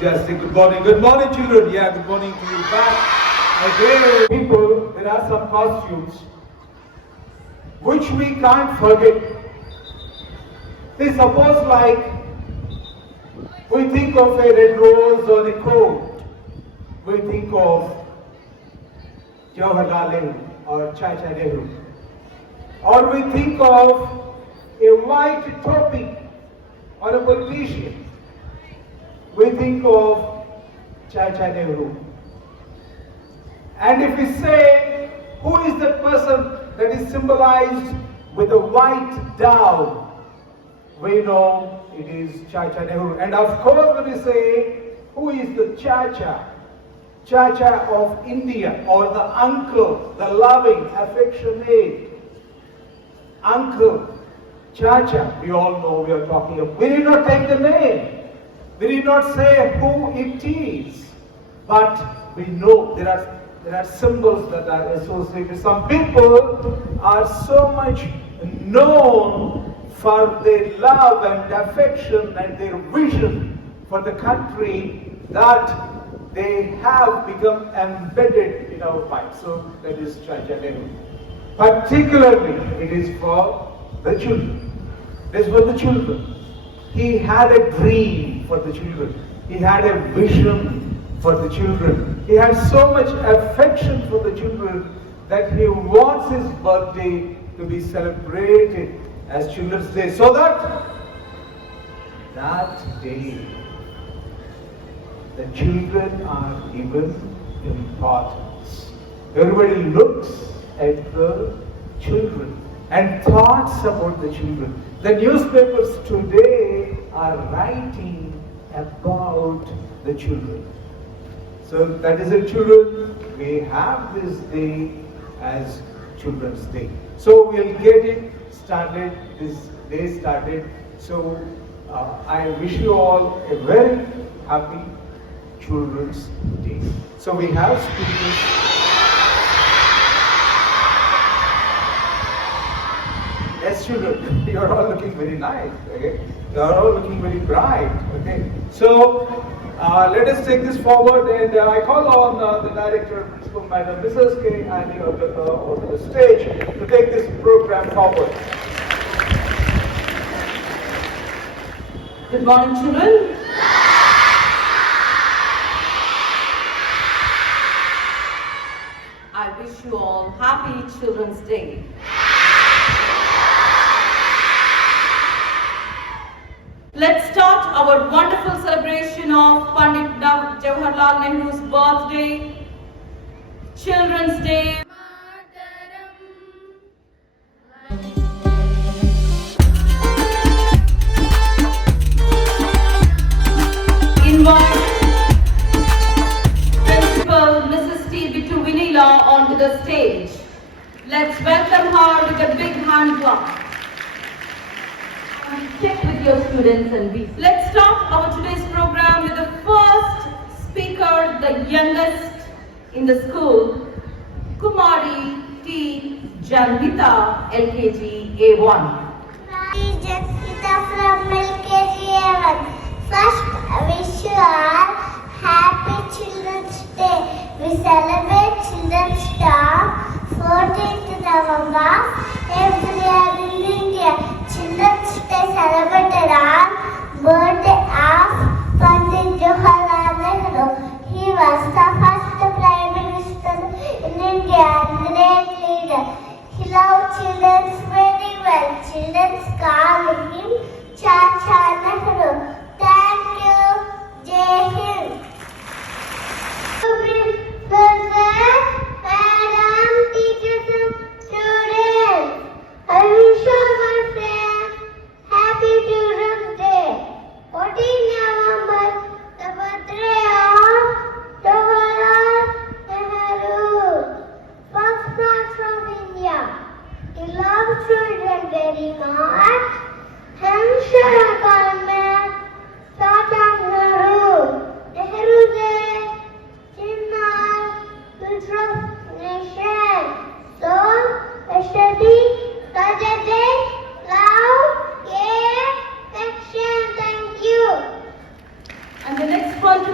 enthusiastic good morning. Good morning, children. Yeah, good morning to you back again. People, there are some costumes which we can't forget. They suppose like we think of a red rose on a coat. We think of Jawaharlal Nehru or Chacha Nehru. Or we think of a white topi on a politician. We think of Chacha Nehru. And if we say, who is that person that is symbolized with a white dove, we know it is Chacha Nehru. And of course, when we say, who is the Chacha? Chacha of India, or the uncle, the loving, affectionate uncle, Chacha. We all know we are talking of. We need not take the name. We need not say who it is. But we know there are symbols that are associated. Some people are so much known for their love and affection and their vision for the country that they have become embedded in our minds. So that is Chacha Nehru. Particularly, it is for the children. It is for the children. He had a dream for the children. He had a vision for the children. He had so much affection for the children that he wants his birthday to be celebrated as Children's Day, so that day the children are given importance. Everybody looks at the children and thoughts about the children. The newspapers today are writing about the children. So that is it, children. We have this day as Children's Day. So we'll get it started, this day started. So I wish you all a very happy Children's Day. So we have speakers. Yes, children, you are all looking very nice. Okay, you are all looking very bright. Okay, so let us take this forward, and I call on the director, Principal Madam Mrs. K. Annie onto the stage to take this program forward. Good morning, children. I wish you all happy Children's Day. Let's start our wonderful celebration of Pandit Jawaharlal Nehru's birthday, Children's Day. Invite Principal Mrs. T. Bittu Vinila onto the stage. Let's welcome her with a big hand clap. Check with your students and be. Let's start our today's program with the first speaker, the youngest in the school, Kumari T. Janvita, LKG A1. Janvita from LKG A1. First, I wish you all happy Children's Day. We celebrate Children's Day 14th November every year in India. Children's Day celebrated on birthday of Pandit Jawaharlal Nehru. He was the first Prime Minister in India and great leader. He loved children very well. Children called him Chacha Nehru. Thank you. Jai Hind. Madam, teachers and students, I wish all my friends happy Children's Day. 14 November, the birthday of Jawaharlal Nehru, first man from India. He loved children very much. Hamshara Kalme, Chacha Nehru, Nehru Day, Chennai, future nation. So, study, study, love, care, affection. Thank you. And the next one to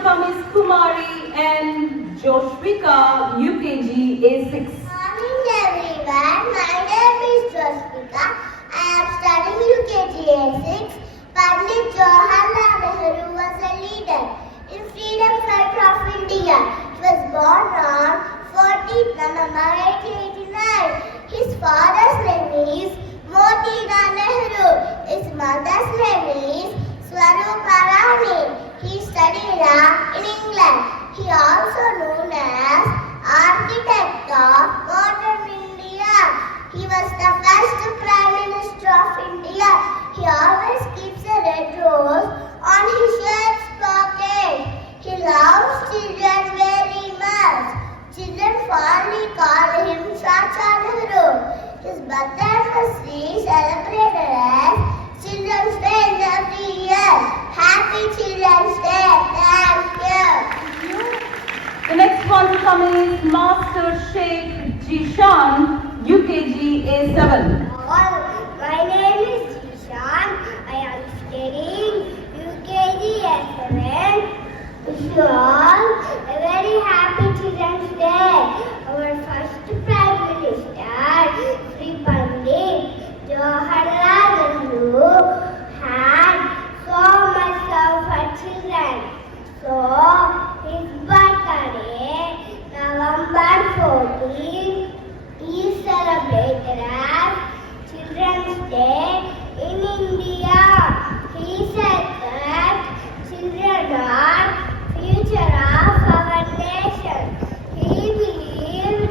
1889. His father's name is Motilal Nehru. His mother's name is Swarupa Rani. He studied in England. He also known as architect of modern India. He was the first Prime Minister of India. He always keeps a red rose on his shirt pocket. He loves children very much. Children fondly call him Chacha Nehru. His birth anniversary is celebrated as Children's Day every year. Happy Children's Day. Thank you. The next one to come is Master Sheikh Jishan, UKG A7. My name is Jishan. I am studying UKG S7. Wish you all a very happy Children's Day. Our first Prime Minister, Sri Pandit Jawaharlal Nehru, had so much love for children. So, his birthday, November 14th, is celebrated as Children's Day in India. He said that children are future of our nation. He believed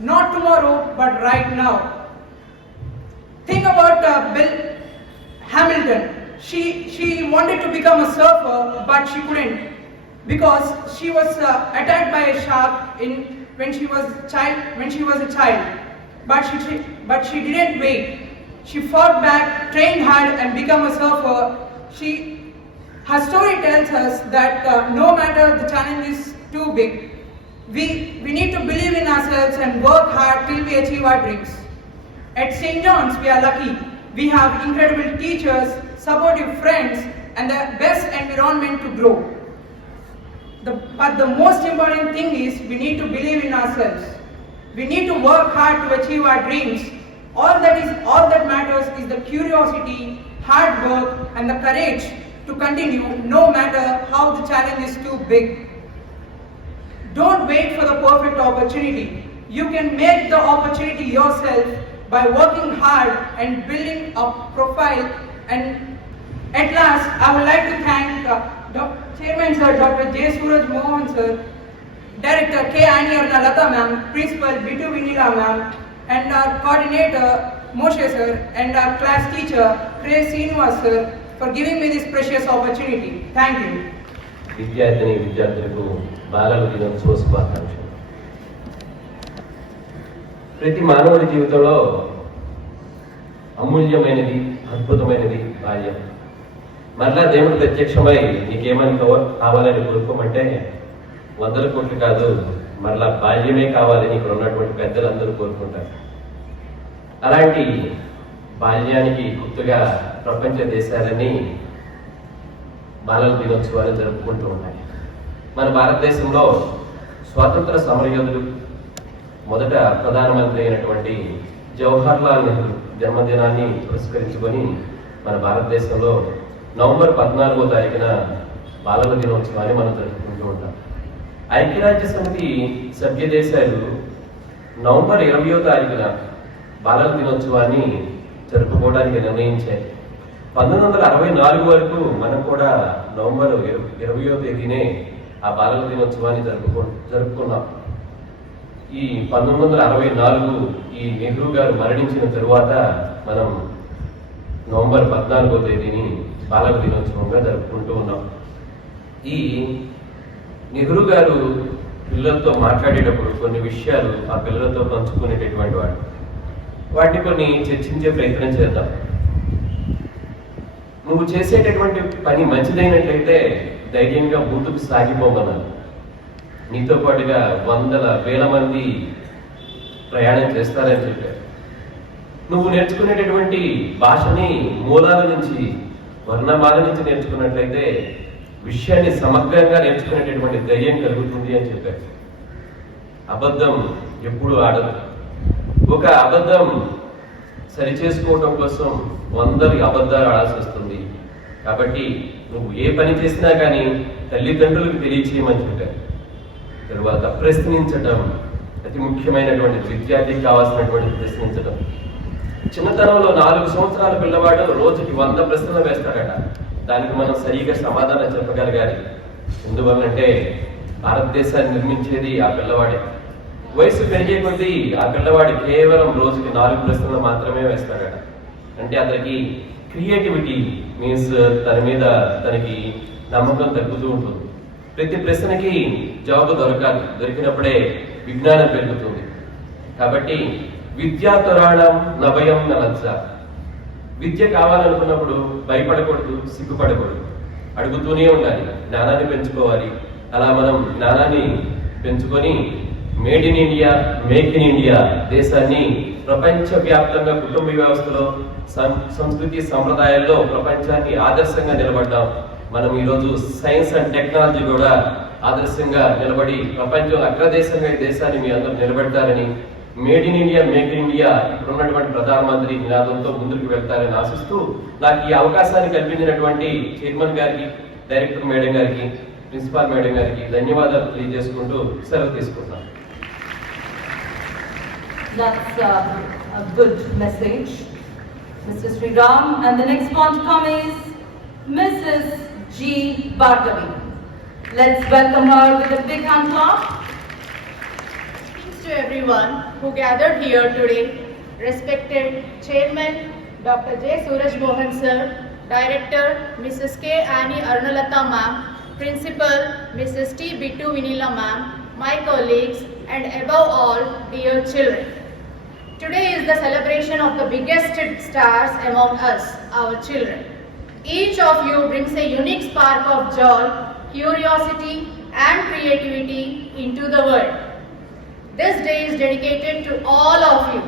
not tomorrow, but right now. Think about Bill Hamilton. She wanted to become a surfer, but she couldn't because she was attacked by a shark when she was a child. But she didn't wait. She fought back, trained hard, and became a surfer. Her story tells us that no matter the challenge is too big, we need to believe in ourselves and work hard till we achieve our dreams. At St. John's, we are lucky. We have incredible teachers, supportive friends, and the best environment to grow. But the most important thing is we need to believe in ourselves. We need to work hard to achieve our dreams. All that matters is the curiosity, hard work, and the courage to continue no matter how the challenge is too big. Don't wait for the perfect opportunity. You can make the opportunity yourself by working hard and building a profile. And at last, I would like to thank Chairman Sir Dr. J. Suraj Mohan Sir, Director K. Aniyarna Lata Ma'am, Principal Bitu Vinila Ma'am, and our coordinator Moshe Sir, and our class teacher Kray Srinivas Sir for giving me this precious opportunity. Thank you. విద్యార్థులకు బాలల దినోత్సవ శుభాకాంక్షలు. ప్రతి మానవుడి జీవితంలో అమూల్యమైనది, అద్భుతమైనది బాల్యం. మరలా దేవుడు ప్రత్యక్షమై నీకేమని కావాలని కోరుకోమంటే 100 కోట్లు కాదు, మరలా బాల్యమే కావాలని ఇక్కడ ఉన్నటువంటి పెద్దలందరూ కోరుకుంటారు. అలాంటి బాల్యానికి గుర్తుగా ప్రపంచ దేశాలన్నీ బాలల దినోత్సవాలు జరుపుకుంటూ ఉన్నాయి. మన భారతదేశంలో స్వాతంత్ర సమరయోధుడు, మొదట ప్రధానమంత్రి అయినటువంటి జవహర్లాల్ నెహ్రూ జన్మదినాన్ని పురస్కరించుకొని మన భారతదేశంలో నవంబర్ 14వ తారీఖున బాలల దినోత్సవాన్ని మనం జరుపుకుంటూ ఉంటాం. ఐక్యరాజ్య సమితి సభ్య దేశాలు నవంబర్ 20వ తారీఖున బాలల దినోత్సవాన్ని జరుపుకోవడానికి నిర్ణయించాయి. 1964 వరకు మనం కూడా నవంబర్ 20వ తేదీనే ఆ బాలల దినోత్సవాన్ని జరుపుకున్నాం. ఈ 1964 ఈ నెహ్రూ గారు మరణించిన తరువాత మనం నవంబర్ 14వ తేదీని బాలల దినోత్సవంగా జరుపుకుంటూ ఉన్నాం. ఈ నెహ్రూ గారు పిల్లలతో మాట్లాడేటప్పుడు కొన్ని విషయాలు ఆ పిల్లలతో పంచుకునేటటువంటి వాటిని కొన్ని చర్చించే ప్రయత్నం చేద్దాం. నువ్వు చేసేటటువంటి పని మంచిదైనట్లయితే ధైర్యంగా ముందుకు సాగిపోమన్నారు. నీతో పాటుగా వందల వేల మంది ప్రయాణం చేస్తారని చెప్పారు. నువ్వు నేర్చుకునేటటువంటి భాషని మూలాల నుంచి, వర్ణమాల నుంచి నేర్చుకున్నట్లయితే విషయాన్ని సమగ్రంగా నేర్చుకునేటటువంటి ధైర్యం కలుగుతుంది అని చెప్పారు. అబద్ధం ఎప్పుడు ఆడదు. ఒక అబద్ధం సరిచేసుకోవటం కోసం 100 అబద్ధాలు ఆడాల్సి వస్తుంది. కాబట్టి నువ్వు ఏ పని చేసినా కానీ తల్లిదండ్రులకు తెలియచేయమని చెప్పారు. తరువాత ప్రశ్నించటం అతి ముఖ్యమైనటువంటి విద్యార్థికి కావాల్సినటువంటి ప్రశ్నించటం. చిన్నతనంలో 4 సంవత్సరాల పిల్లవాడు రోజుకి 100 ప్రశ్నలు వేస్తాడట. దానికి మనం సరిగా సమాధానం చెప్పగలగాలి. ఎందువల్లంటే భారతదేశాన్ని నిర్మించేది ఆ పిల్లవాడే. వయసు పెరిగే కొద్దీ ఆ పిల్లవాడు కేవలం రోజుకి 4 ప్రశ్నలు మాత్రమే వేస్తాడట. అంటే అతనికి క్రియేటివిటీ మీన్స్ దాని మీద తనకి నమ్మకం తగ్గుతూ ఉంటుంది. ప్రతి ప్రశ్నకి జవాబు దొరకాలి. దొరికినప్పుడే విజ్ఞానం పెరుగుతుంది. కాబట్టి విద్యాతురాణం నభయం నలచ్చ. విద్య కావాలనుకున్నప్పుడు భయపడకూడదు, సిగ్గుపడకూడదు, అడుగుతూనే ఉండాలి, జ్ఞానాన్ని పెంచుకోవాలి. అలా మనం జ్ఞానాన్ని పెంచుకొని made in India, make in India దేశాన్ని ప్రపంచవ్యాప్తంగా కుటుంబ వ్యవస్థలో, సంస్కృతి సంప్రదాయాల్లో ప్రపంచాన్ని ఆదర్శంగా నిలబడ్డాం. మనం ఈరోజు సైన్స్ అండ్ టెక్నాలజీ కూడా ఆదర్శంగా నిలబడి ప్రపంచంలో అగ్రదేశంగా ఈ దేశాన్ని మీ అందరూ నిలబెడతారని, made in India, make in India ఇప్పుడున్నటువంటి ప్రధానమంత్రి నినాదంతో ముందుకు వెళ్తారని ఆశిస్తూ నాకు ఈ అవకాశాన్ని కల్పించినటువంటి చైర్మన్ గారికి, డైరెక్టర్ మేడం గారికి, ప్రిన్సిపాల్ మేడం గారికి ధన్యవాదాలు తెలియజేసుకుంటూ సెలవు తీసుకుంటున్నాను. That's a good message, Mr. Sri Ram. And the next one to come is Mrs. G. Bhargavi. Let's welcome her with a big hand clap. to everyone who gathered here today, respected Chairman Dr. J. Suraj Mohan Sir, Director Mrs. K. Annie Arunalata Ma'am, Principal Mrs. T. Bittu Vinila Ma'am, my colleagues, and above all, dear children. Today is the celebration of the biggest stars among us, our children. Each of you brings a unique spark of joy, curiosity, and creativity into the world. This day is dedicated to all of you,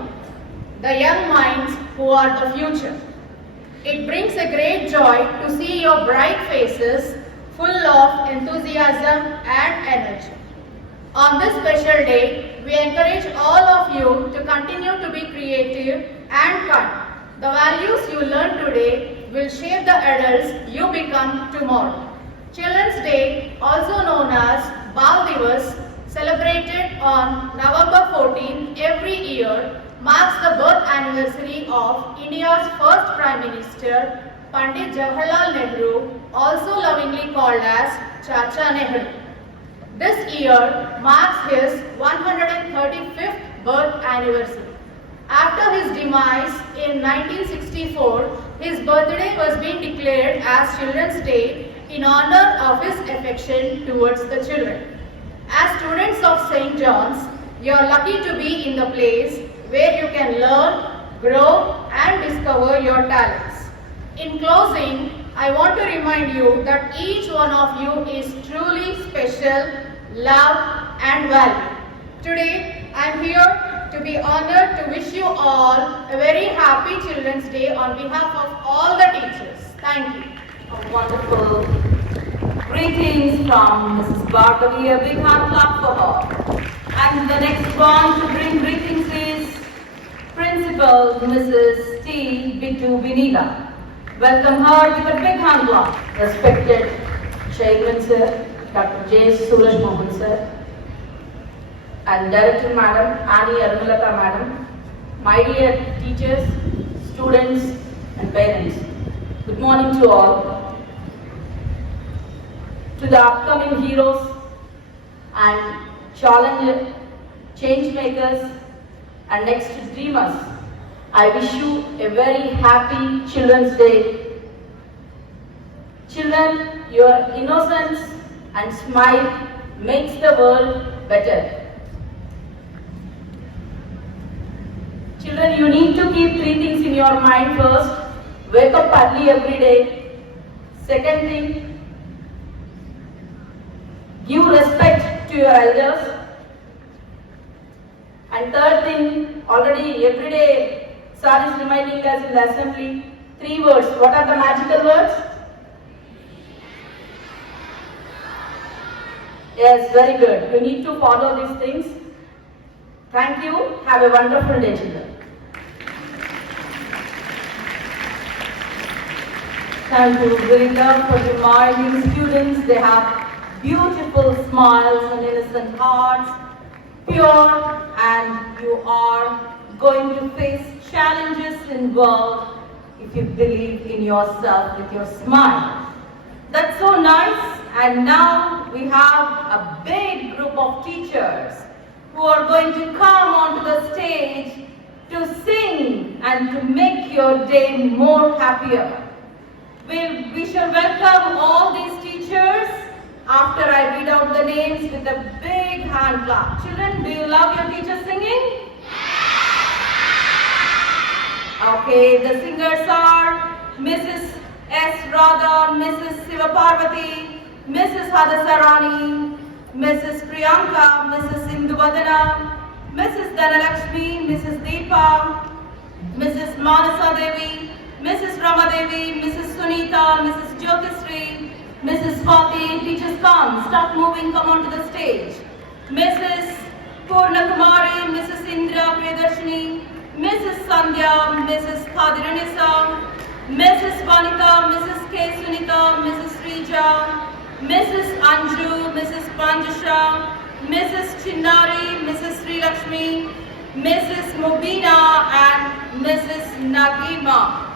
the young minds who are the future. It brings a great joy to see your bright faces full of enthusiasm and energy. On this special day, we encourage all of you to continue to be creative and kind. The values you learn today will shape the adults you become tomorrow. Children's Day, also known as Bal Divas, celebrated on November 14 every year, marks the birth anniversary of India's first Prime Minister, Pandit Jawaharlal Nehru, also lovingly called as Chacha Nehru. This year marks his 135th birth anniversary. After his demise in 1964, his birthday was being declared as Children's Day in honor of his affection towards the children. As students of St. John's, you are lucky to be in the place where you can learn, grow, and discover your talents. In closing, I want to remind you that each one of you is truly special, loved, and valued. Today, I am here to be honored to wish you all a very happy Children's Day on behalf of all the teachers. Thank you. A wonderful greetings from Mrs. Bhargavi. A big hand clap for her. And the next one to bring greetings is Principal Mrs. T. Bittu Vinila. Welcome her with a big hand clap. Respected Chairman Sir, Dr. J. Suraj Mohan Sir, and Director Madam Annie Arunalata Madam, my dear teachers, students, and parents. Good morning to all. To the upcoming heroes and change makers and next dreamers, I wish you a very happy Children's Day. Children, your innocence and smile makes the world better. Children, you need to keep three things in your mind first. Wake up early every day. Second thing, give respect to your elders. And third thing, already every day, Sir is reminding us in the assembly, 3 words. What are the magical words? Yes, very good. You need to follow these things. Thank you. Have a wonderful day, children. Thank you, Brenda, for reminding students they have beautiful smiles and innocent hearts, pure, and you are going to face challenges in world if you believe in yourself with your smile. That's so nice. And now we have a big group of teachers who are going to come onto the stage to sing and to make your day more happier. We shall welcome all these teachers after I read out the names with a big hand clap. Children, do you love your teacher singing? Okay, the singers are Mrs. S. Radha, Mrs. Siva Parvati, Mrs. Hadasarani, Mrs. Priyanka, Mrs. Induvadana, Mrs. Dhanalakshmi, Mrs. Deepa, Mrs. Manasa Devi, Mrs. Ramadevi, Mrs. Sunita, Mrs. Jyotisri, Mrs. Swati. Teachers come, start moving, come onto the stage. Mrs. Purna Kumari, Mrs. Indra Priyadarshini, Mrs. Sandhya, Mrs. Khadiranisa, Mrs. Vanita, Mrs. K. Sunita, Mrs. Rija, Mrs. Anju, Mrs. Panjasha, Mrs. Chinnari, Mrs. Sri Lakshmi, Mrs. Mubina, and Mrs. Nagima.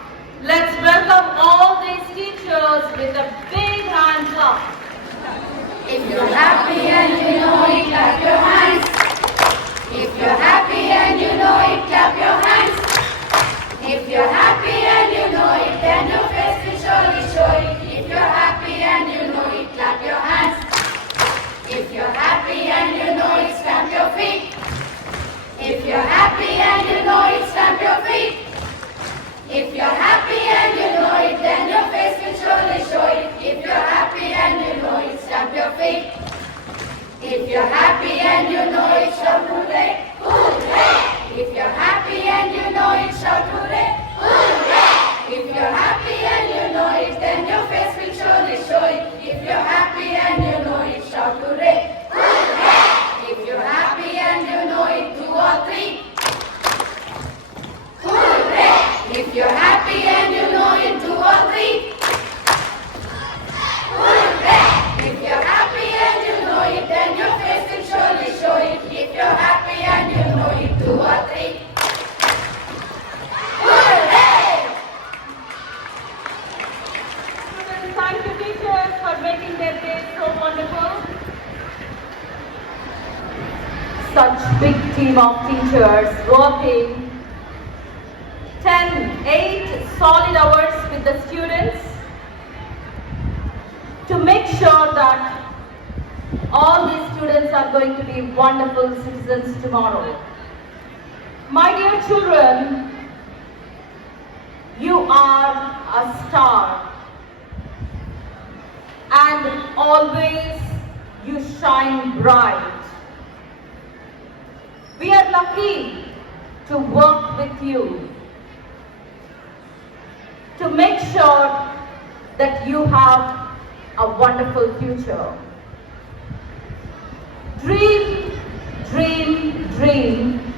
Let's welcome all these teachers with a big hand clap. If you're happy and you know it, clap your hands. If you're happy and you know it, clap your hands. If you're happy and you know it, then your face will surely show it. If you're happy and you know it, clap your hands. If you're happy and you know it, stamp your feet. If you're happy and you know it, stamp your feet. If you're happy and you know it, then your face will surely show it. If you're happy and you know it, stamp your feet. If you're happy and you know it, shout hooray, hooray. If you're happy and you know it, shout hooray, hooray. If you're happy and you know it, then your face will surely show it. If you're happy and you know it, shout hooray, hooray. If you're happy and you know it, 2 or 3. Hooray! If you're happy and you know it, 2 or 3. Hooray! If you're happy and you know it, then your face will surely show it. If you're happy and you know it, 2 or 3. Hooray! Thank you, teachers, for making their day so wonderful. Such big team of teachers working 8 solid hours with the students to make sure that all these students are going to be wonderful citizens tomorrow. My dear children, you are a star and always you shine bright. We are lucky to work with you, to make sure that you have a wonderful future. Dream, dream, dream.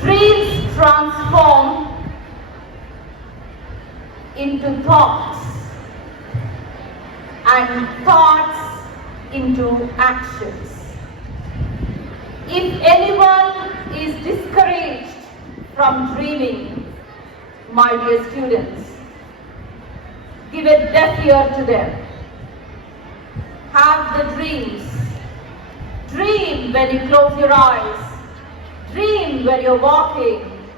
Dreams transform into thoughts and thoughts into actions. If anyone is discouraged from dreaming, my dear students, give a deaf ear to them. Have the dreams. Dream when you close your eyes. Dream when you're walking.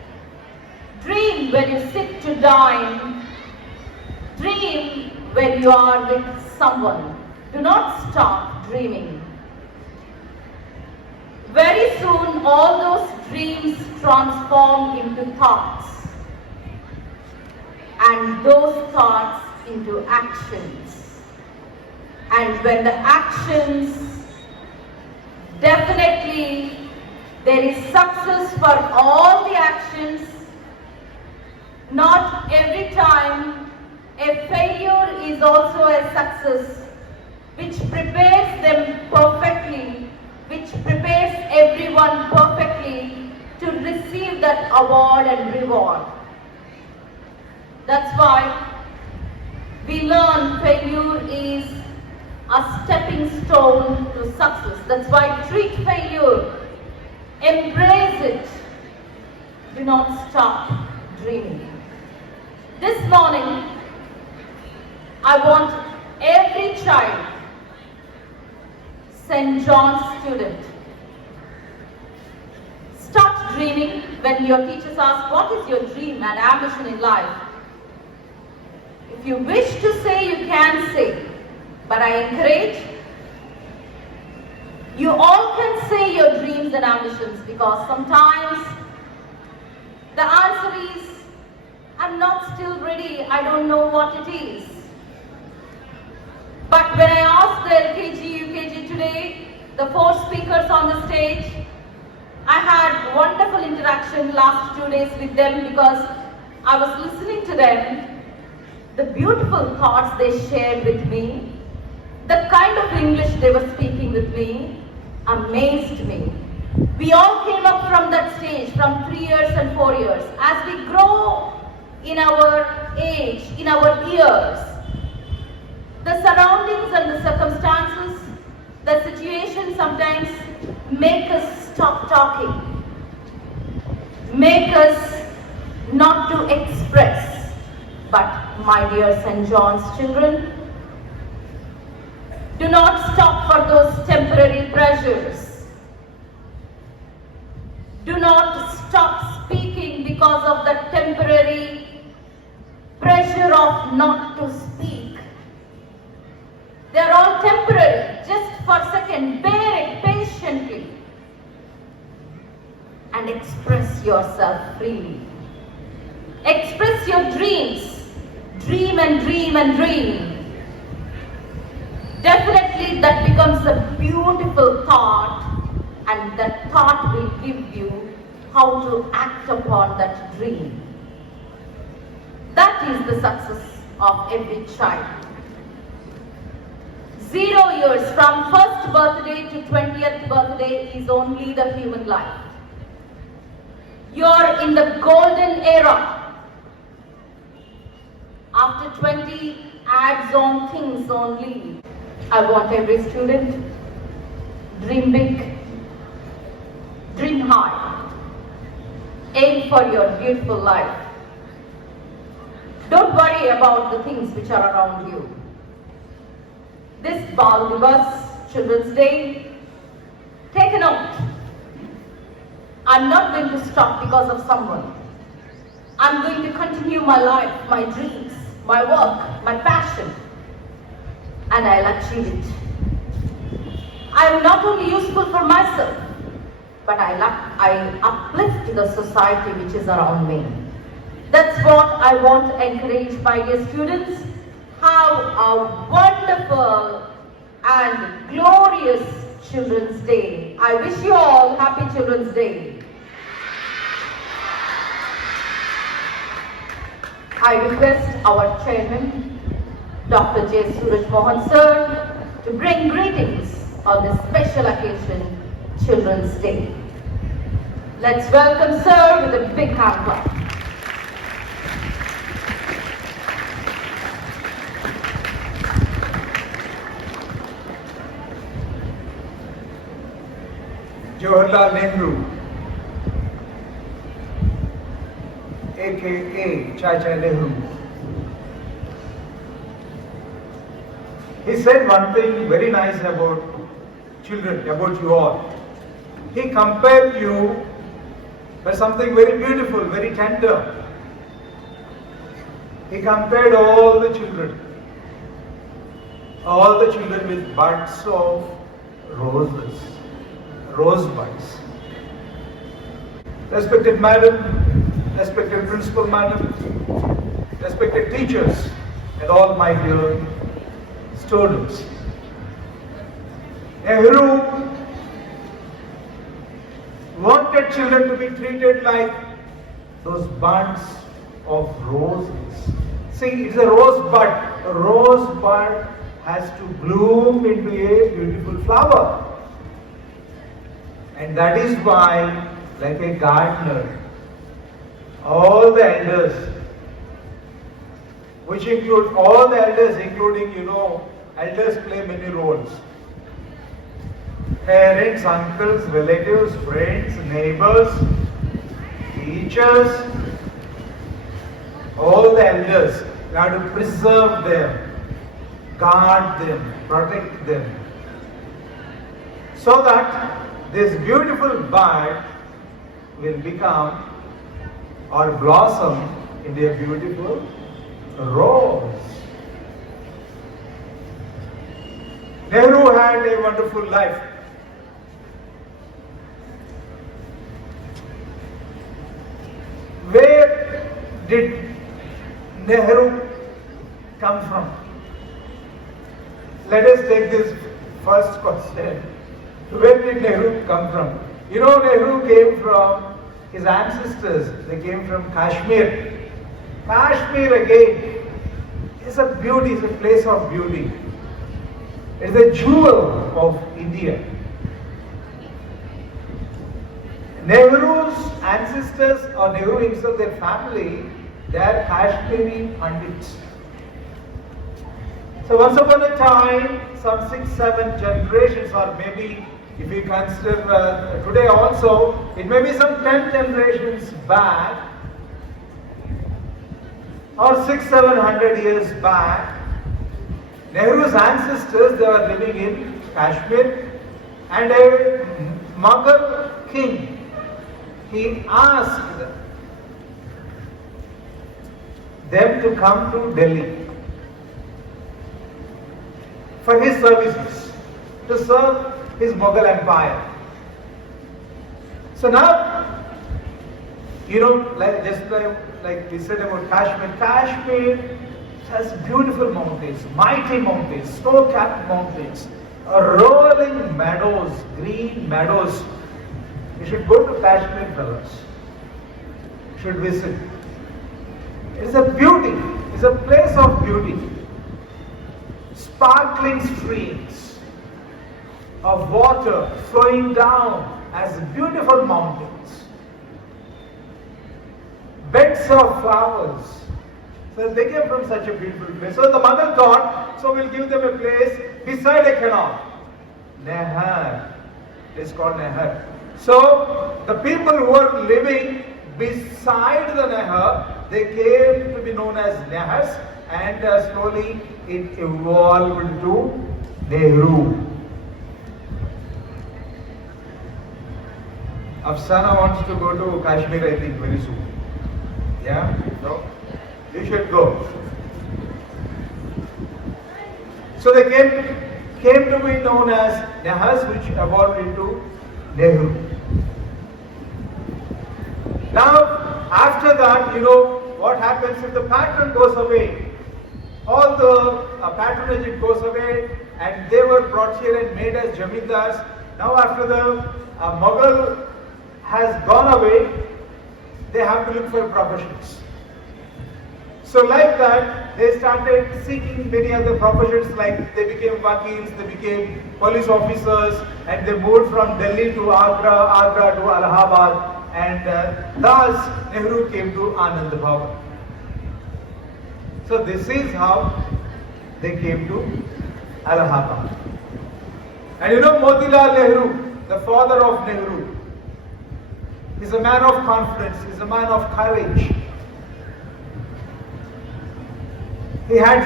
Dream when you sit to dine. Dream when you are with someone. Do not stop dreaming. Very soon all those dreams transform into thoughts, and those thoughts into actions. And when the actions, definitely there is success for all the actions. Not every time a failure is also a success, which prepares them perfectly, which prepares everyone perfectly to receive that award and reward. That's why we learn failure is a stepping stone to success. That's why treat failure, embrace it, do not stop dreaming. This morning, I want every child, St. John's student, start dreaming. When your teachers ask, what is your dream and ambition in life? If you wish to say, you can say, but I encourage, you all can say your dreams and ambitions, because sometimes the answer is, I'm not still ready, I don't know what it is. But when I asked the LKG, UKG today, the 4 speakers on the stage, I had wonderful interaction last 2 days with them, because I was listening to them. The beautiful thoughts they shared with me, the kind of English they were speaking with me, amazed me. We all came up from that stage, from 3 years and 4 years. As we grow in our age, in our years, the surroundings and the circumstances, the situation sometimes make us stop talking, make us not to express. But my dear St. John's children, do not stop for those temporary pressures. Do not stop speaking because of the temporary pressure of not to speak. They are all temporary, just for a second. Bear it patiently and express yourself freely. Express your dreams. Dream and dream and dream. Definitely that becomes a beautiful thought, and that thought will give you how to act upon that dream. That is the success of every child. 0 years from first birthday to 20th birthday is only the human life. You're in the golden era. After 20 adds on things only. I want every student, dream big, dream high, aim for your beautiful life. Don't worry about the things which are around you. This Bal Divas, Children's Day, take a note. I'm not going to stop because of someone. I'm going to continue my life, my dreams, my work, my passion, and I'll achieve it. I am not only useful for myself, but I uplift the society which is around me. That's what I want to encourage my dear students. Have a wonderful and glorious Children's Day. I wish you all happy Children's Day. I request our chairman, Dr. J. Suraj Mohan sir, to bring greetings on this special occasion, Children's Day. Let's welcome sir with a big hand clap. Jawaharlal Nehru, aka Chacha Nehru. He said one thing very nice about children, about you all. He compared you with something very beautiful, very tender. He compared all the children with buds of roses, rosebuds. Respected madam, respected principal madam, respected teachers, and all my dear students. Nehru wanted children to be treated like those buds of roses. See, it's a rosebud. A rosebud has to bloom into a beautiful flower. And that is why, like a gardener, all the elders, which include all the elders, including, elders play many roles. Parents, uncles, relatives, friends, neighbors, teachers, all the elders, you have to preserve them, guard them, protect them, so that this beautiful bud will become or blossom into a beautiful rose. Nehru had a wonderful life. Where did Nehru come from? Let us take this first question. Where did Nehru come from? Nehru came from his ancestors. They came from Kashmir. Kashmir again is a beauty, is a place of beauty. It is a jewel of India. Nehru's ancestors, or Nehru himself, their family, they are Kashmiri Pandits. So once upon a time, some 6-7 generations, or maybe if you consider today also, it may be some 10 generations back, or 600-700 years back, Nehru's ancestors, they were living in Kashmir, and a Mughal king he asked them to come to Delhi for his services, to serve his Mughal empire. So now, you know, like we said about Kashmir, Kashmir has beautiful mountains, mighty mountains, snow-capped mountains, rolling meadows, green meadows. You should go to Kashmir, fellows. You should visit. It is a beauty. It is a place of beauty. Sparkling streams of water flowing down as beautiful mountains. Beds of flowers. So they came from such a beautiful place. So the mother thought, so we'll give them a place beside a canal. Nehru. It's called Nehru. So the people who were living beside the Nehru, they came to be known as Nehars, and slowly it evolved into Nehru. Afsana wants to go to Kashmir, I think, very soon. Yeah? No? You should go. So they came to be known as Nehars, which evolved into Nehru. Now, after that, you know, what happens if the pattern goes away? All the patronage, it goes away, and they were brought here and made as jamindars. Now, after the Mughal has gone away, they have to look for professions. So like that, they started seeking many other professions, like they became wakils, they became police officers, and they moved from Delhi to Agra, Agra to Allahabad, and thus Nehru came to Anand Bhavan. So this is how they came to Allahabad. And you know Motilal Nehru, the father of Nehru, is a man of confidence, is a man of courage. He had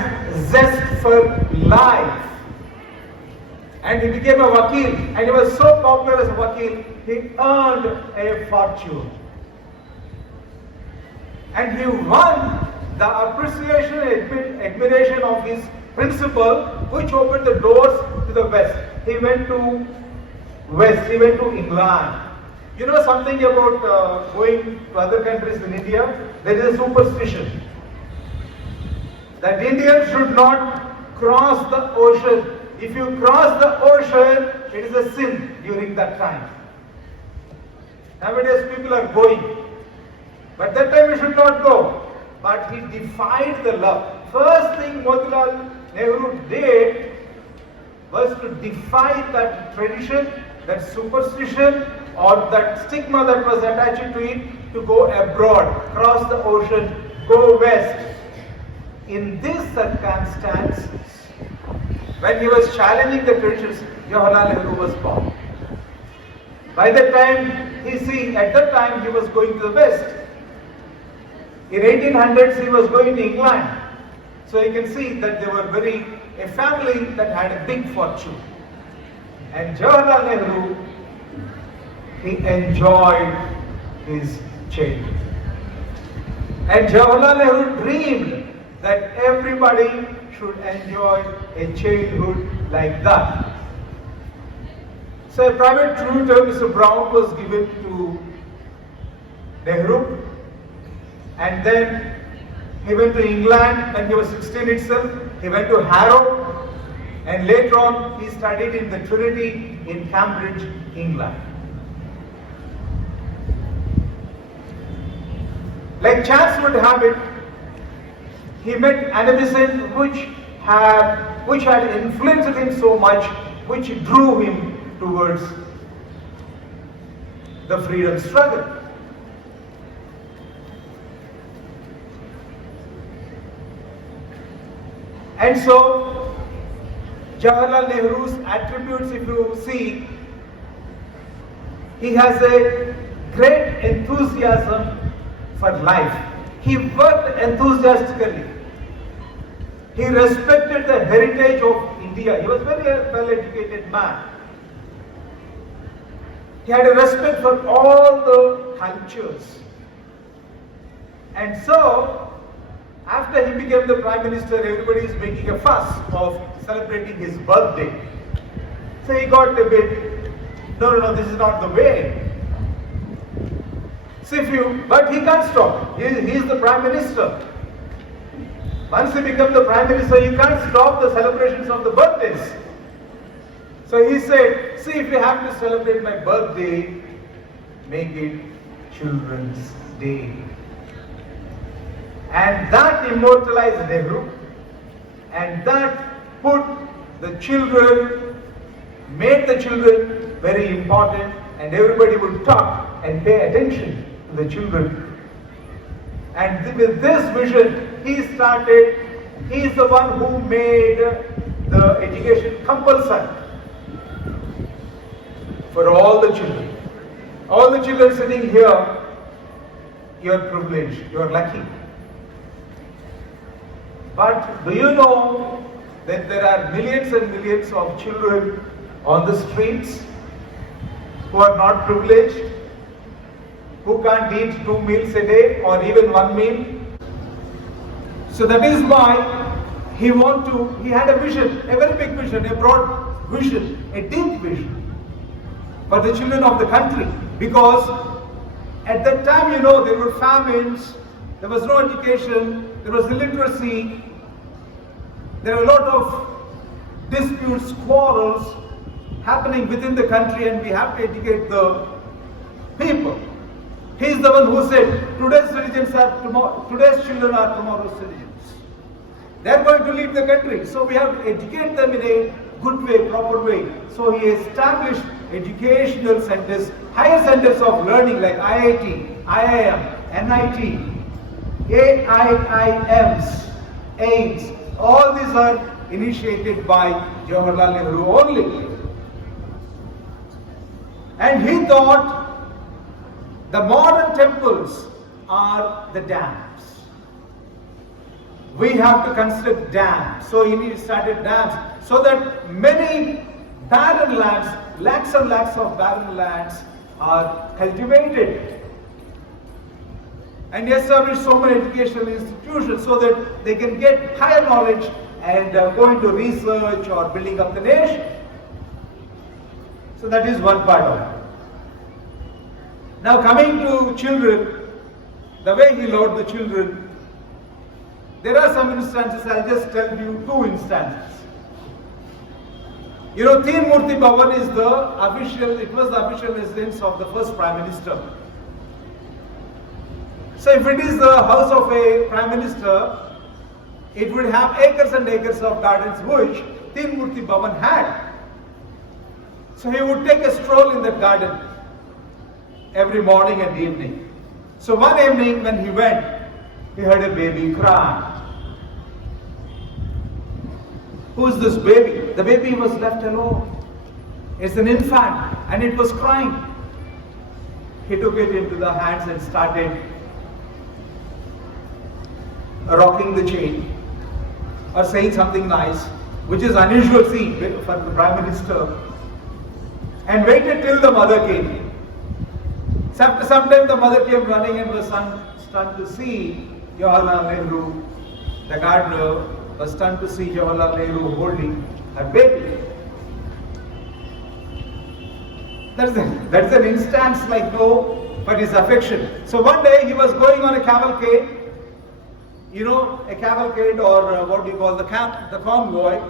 zest for life. And he became a wakil. And he was so popular as a wakil, he earned a fortune. And he won the appreciation and admiration of his principal, which opened the doors to the West. He went to West, he went to England. You know something about going to other countries in India? There is a superstition that Indians should not cross the ocean. If you cross the ocean, it is a sin during that time. Nowadays people are going. But that time you should not go. But he defied the law. First thing Motilal Nehru did was to defy that tradition, that superstition, or that stigma that was attached to it, to go abroad, cross the ocean, go west. In these circumstances, when he was challenging the traditions, Jawaharlal Nehru was born. By that time, at that time he was going to the west. In 1800s, he was going to England. So you can see that they were a family that had a big fortune. And Jawaharlal Nehru, he enjoyed his childhood. And Jawaharlal Nehru dreamed that everybody should enjoy a childhood like that. So a private tutor, Mr. Brown, was given to Nehru, and then he went to England when he was 16 itself. He went to Harrow, and later on he studied in the Trinity in Cambridge, England. Like chance would have it, he met Anna Besant, which had influenced him so much, which drew him towards the freedom struggle. And so, Jawaharlal Nehru's attributes, if you see, he has a great enthusiasm for life. He worked enthusiastically. He respected the heritage of India. He was a very well-educated man. He had a respect for all the cultures. And so, after he became the Prime Minister, everybody is making a fuss of celebrating his birthday. So he got a bit, no, this is not the way. So but he can't stop. He is the Prime Minister. Once you become the Prime Minister, you can't stop the celebrations of the birthdays. So he said, see, if you have to celebrate my birthday, make it Children's Day. And that immortalized Nehru, and that put the children, made the children very important, and everybody would talk and pay attention to the children. And with this vision, he is the one who made the education compulsory for all the children. All the children sitting here, you are privileged, you are lucky. But do you know that there are millions and millions of children on the streets who are not privileged, who can't eat 2 meals a day or even 1 meal? So that is why he had a vision, a very big vision, a broad vision, a deep vision for the children of the country. Because at that time, there were famines, there was no education, there was illiteracy, there were a lot of disputes, quarrels happening within the country, and we have to educate the people. He is the one who said, today's children are tomorrow's citizens. They are going to lead the country, so we have to educate them in a good way, proper way. So he established educational centers, higher centers of learning like IIT, IIM, NIT, AIIMs, AIMS. All these are initiated by Jawaharlal Nehru only. And he thought the modern temples are the dams. We have to construct dams. So he started dams so that many barren lands, lakhs and lakhs of barren lands are cultivated. And he established so many educational institutions so that they can get higher knowledge and go into research or building up the nation. So that is one part of it. Now coming to children, the way he loved the children, there are some instances, I'll just tell you 2 instances. Teen Murthy Bhavan is it was the official residence of the first Prime Minister. So if it is the house of a Prime Minister, it would have acres and acres of gardens which Teen Murthy Bhavan had. So he would take a stroll in that garden every morning and evening. So one evening when he went, he heard a baby cry. Who's this baby? The baby was left alone. It's an infant and it was crying. He took it into the hands and started rocking the chain or saying something nice, which is unusual scene for the Prime Minister, and waited till the mother came. So after some time the mother came running and was stunned to see Jawaharlal Nehru, the gardener, was stunned to see Jawaharlal Nehru holding her baby. That's an instance like for his affection. So one day he was going on a cavalcade, a cavalcade or what do you call the convoy.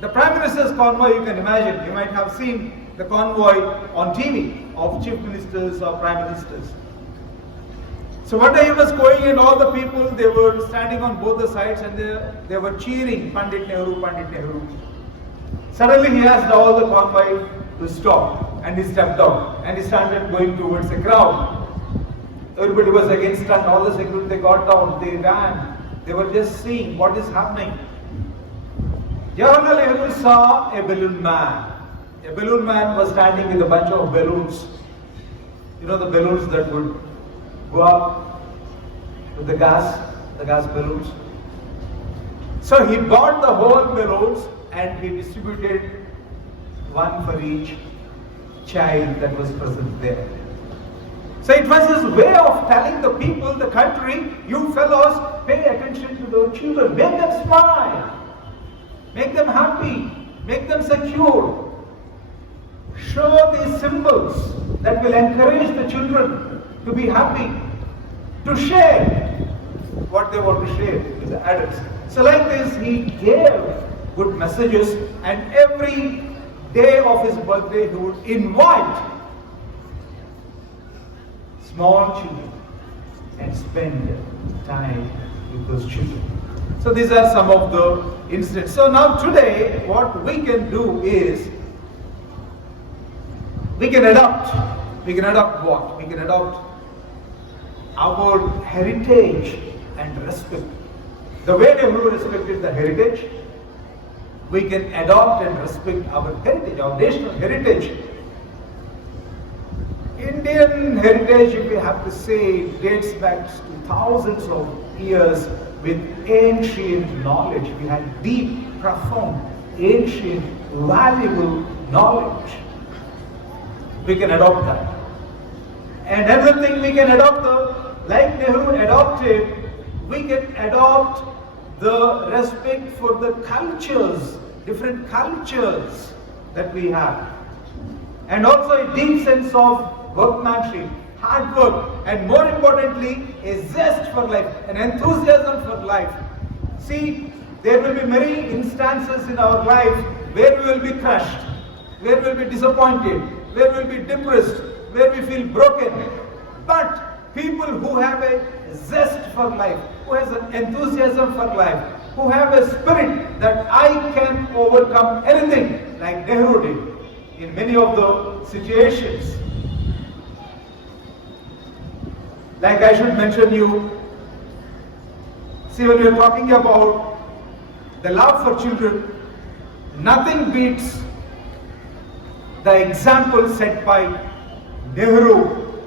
The Prime Minister's convoy, you can imagine, you might have seen the convoy on TV of chief ministers or prime ministers. So one day he was going and all the people, they were standing on both the sides and they were cheering Pandit Nehru, Pandit Nehru. Suddenly he asked all the convoy to stop and he stepped out and he started going towards the crowd. Everybody was against stunned, all the security, they got down, they ran. They were just seeing what is happening. Jawaharlal Nehru saw a balloon man. A balloon man was standing with a bunch of balloons. The balloons that would go up with the gas balloons. So he bought the whole balloons and he distributed one for each child that was present there. So it was his way of telling the people, the country, you fellows, pay attention to the children, make them smile, make them happy, make them secure. Show these symbols that will encourage the children to be happy, to share what they want to share with the adults. So like this, he gave good messages, and every day of his birthday he would invite small children and spend time with those children. So these are some of the incidents. So now today, what we can do is, we can adopt what? We can adopt our heritage and respect. The way Nehru respected the heritage, we can adopt and respect our heritage, our national heritage. Indian heritage, if we have to say, dates back to thousands of years with ancient knowledge. We had deep, profound, ancient, valuable knowledge. We can adopt that. And another thing we can adopt, like Nehru adopted, we can adopt the respect for the cultures, different cultures that we have. And also a deep sense of workmanship, hard work, and more importantly, a zest for life, an enthusiasm for life. See, there will be many instances in our life where we will be crushed, where we will be disappointed, where we will be depressed, where we feel broken. But people who have a zest for life, who has an enthusiasm for life, who have a spirit that I can overcome anything, like Nehru did in many of the situations. Like I should mention you, see, when we are talking about the love for children, nothing beats the example set by Nehru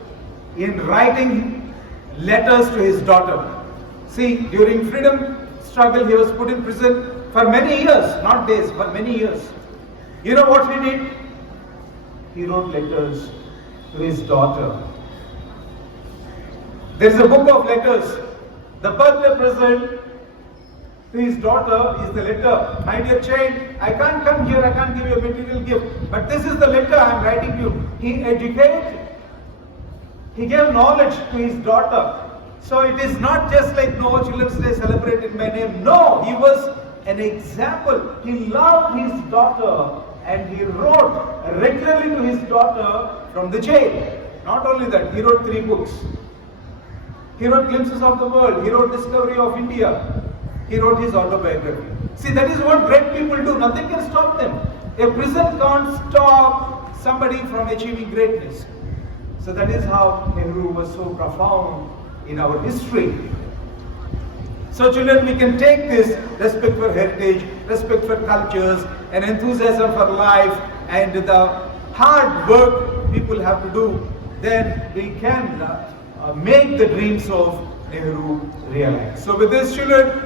in writing letters to his daughter. See, during freedom struggle, he was put in prison for many years, not days, for many years. You know what he did? He wrote letters to his daughter. There is a book of letters. The birthday present to his daughter is the letter. My dear child, I can't come here, I can't give you a material gift, but this is the letter I am writing to you. He educated. He gave knowledge to his daughter. So it is not just like, no, Children's Day celebrated in my name. No, he was an example. He loved his daughter and he wrote regularly to his daughter from the jail. Not only that, he wrote 3 books. He wrote Glimpses of the World. He wrote Discovery of India. He wrote his autobiography. See, that is what great people do. Nothing can stop them. A prison can't stop somebody from achieving greatness. So that is how Nehru was so profound in our history. So children, we can take this respect for heritage, respect for cultures, and enthusiasm for life, and the hard work people have to do, then we can make the dreams of Nehru realize. So with this, children,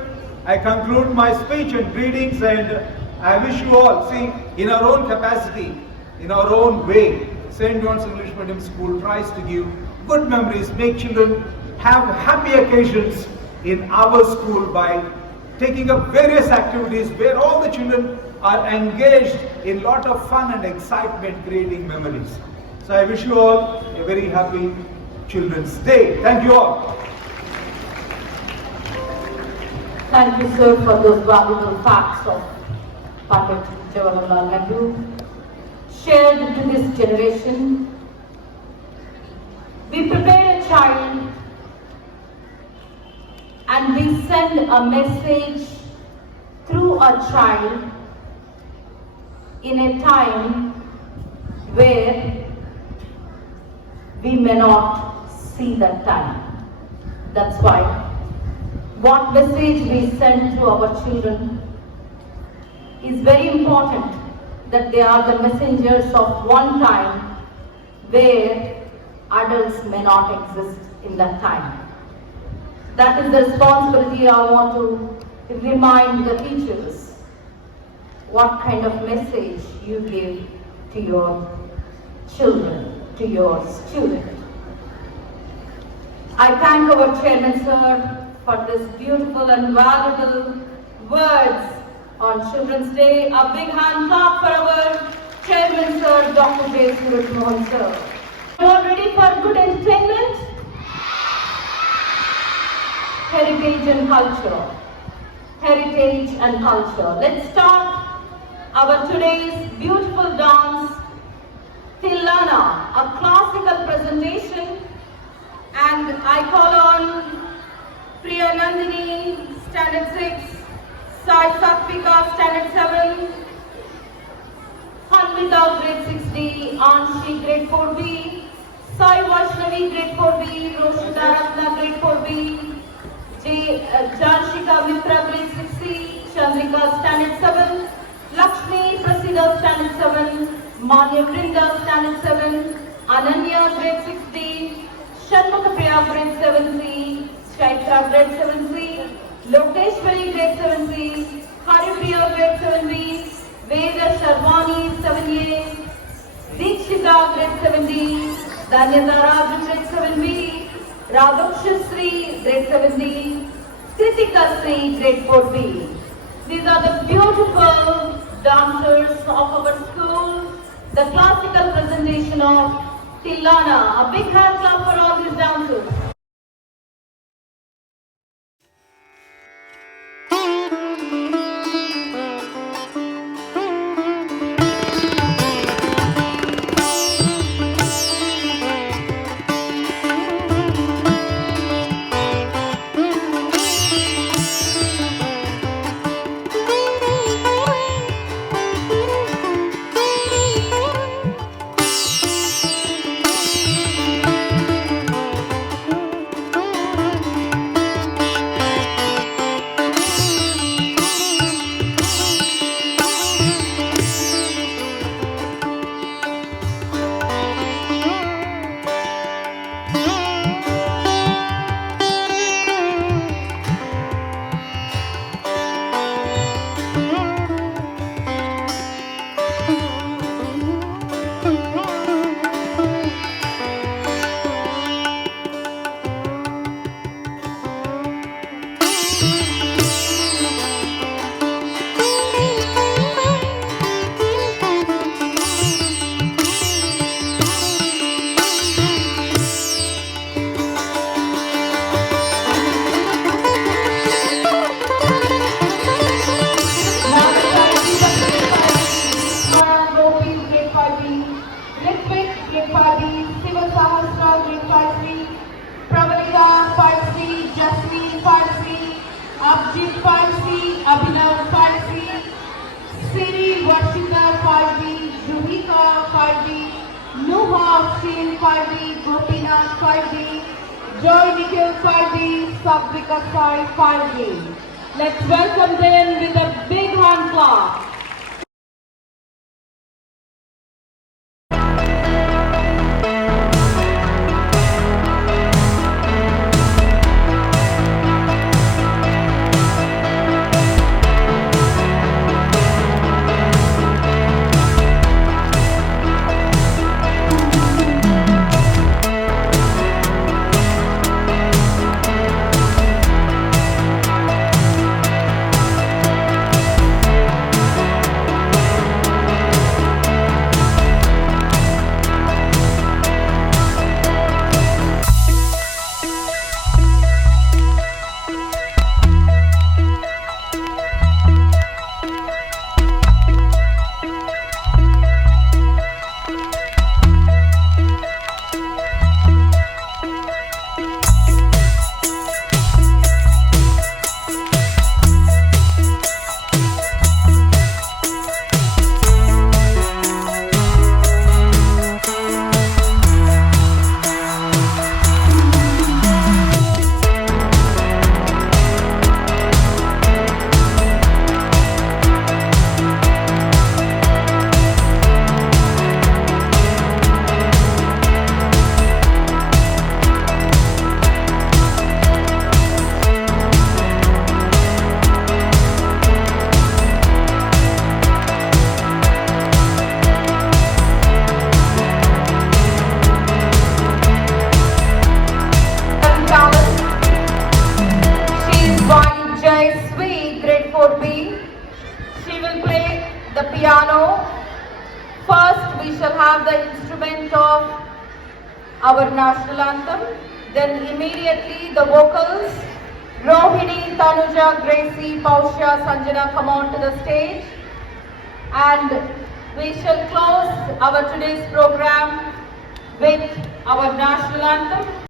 I conclude my speech and greetings, and I wish you all, see, in our own capacity, in our own way, St. John's English Medium School tries to give good memories, make children have happy occasions in our school by taking up various activities where all the children are engaged in lot of fun and excitement, creating memories. So I wish you all a very happy Children's Day. Thank you all. Thank you, sir, for those valuable facts of Pandit Jawaharlal Nehru shared to this generation. We prepare a child and we send a message through a child in a time where we may not see that time. That's why what message we send to our children is very important, that they are the messengers of one time where adults may not exist in that time. That is the responsibility I want to remind the teachers. What kind of message you give to your children, to your student. I thank our chairman, sir, for this beautiful and valuable words on Children's Day. A big hand clap for our chairman, sir, Dr. J. Suraj Mohan, sir. You all ready for good entertainment? Heritage and culture. Heritage and culture. Let's start our today's beautiful dance, Tillana, a classical presentation. And I call on Priya Nandini, Standard 6, Sai Satvika, Standard 7, Hanmita, Grade 6D, Anshi, Grade 4B, Sai Vaishnavi, Grade 4B, Roshita Ratna, Grade 4B, Janshika Mitra, Grade 6C, Chandrika, Standard 7, Lakshmi Prasida, Standard 7, Manya Vrinda, Standard 7, Ananya, Grade 6D, Shanmukha Grade 7C, Chaitra, Grade 7C, Lokeshwari, Grade 7C, Haripriya, Grade 7B, Veda Sharwani, 7A, Dikshita, Grade 7D, Danyadara, Grade 7B, Radhakshasri, Grade 7D, Kritika Sri, Grade 4B. These are the beautiful dancers of our school, the classical presentation of Tillana. A big hand clap for all these dancers. Let's welcome them with a big hand clap. have the instrument of our national anthem. Then immediately the vocals, Rohini, Tanuja, Gracie, Pausha, Sanjana come on to the stage. And we shall close our today's program with our national anthem.